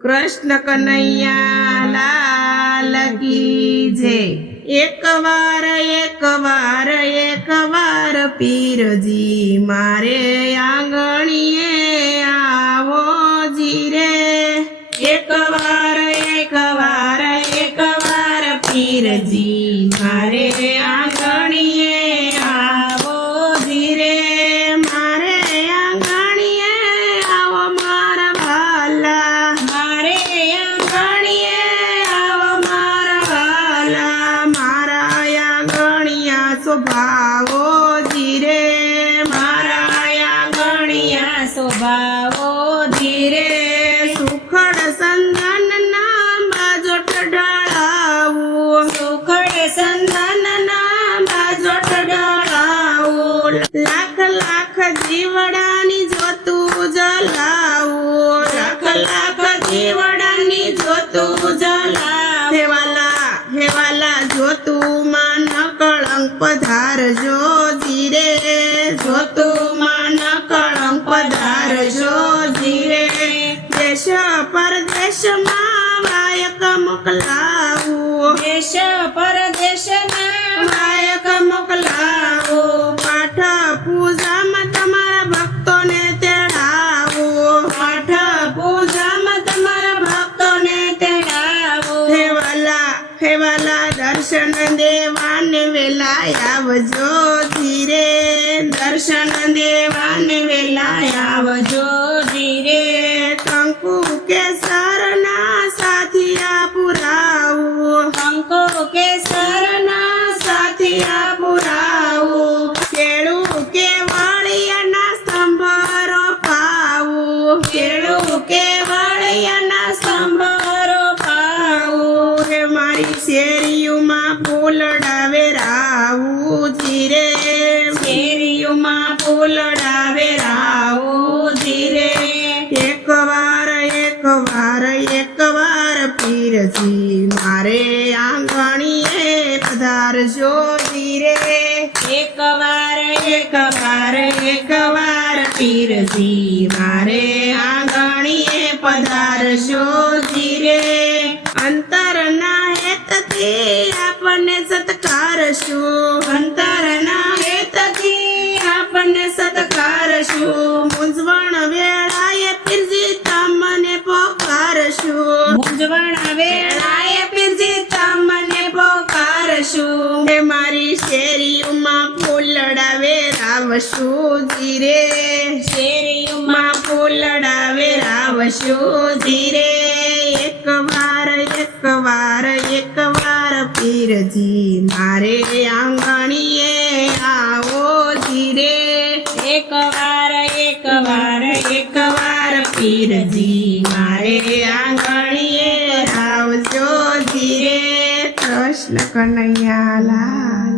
कृष्ण कन्हैया लाल की जय। एक वार पीरजी मारे आंगणीए आवो जी रे। एक वार पीरजी मारे आंगणीए आवो जी रे। मारे आंगणीए आवो मारा भाला, मारे आंगणीए आवो मारा भाला। मारा आंगणिया स्वभावो जी रे, मारा आंगणिया स्वभावो जी रे। सुखड संधान ना बाजोट ढाळावू, सुखड संधान ना बाजोट ढाळावू। लाख लाख जीवडानी जोतू जलावू, लाख जीवडानी जोतू जलावू। हेवाला जोतू मान कळंक पधारजो जी रे, जोतू मान कळंक पधारजो जी रे। देश परदेश मा वायक मोकलावू, देश परदेश मा वायक मोकलावू। पाठ पूजा में तमारा भक्तों ने तेड़ावू, पाठ पूजा में तमारा भक्तों ने तेड़ावू। हेवाला दर्शन देवाने वेला आवजो धीरे, दर्शन देवाने वेला आवजो धीरे। कंकु के सरना साथिया पुराऊ, कंकु के सरना साथिया पुराऊ। केळू के वाळियाना स्तंभरो पाऊ, केळू के वाळियाना स्तंभरो पाऊ। हे मारी शेरियू मा फूलडावे रावू जी रे, शेरियू मा फूलडावे रावू जी रे। एक वार पीरजी मारे आंगणीए पधारजो जी रे। एक वार पीरजी मारे आंगणीए पधारजो जी रे। अंतर ना हेत ते आपने सत्कारशु, अंतर ना हेत ते आपने सत्कारशु। मुंजवण वेळाए पीरजी तमने पोकारशु, मुंजवण वेळाए पीरजी तमने पोकारशु। हे मारी शेरियू मा फूलडावे रावशु जी रे, शेरियू मा फूलडावे रावशु जी रे। एक वार पीरजी मारे आंगणीए आवो जी रे। एक वार पीरजी मारे आंगणीए आवजो जी रे। कृष्ण कन्हैया लाल।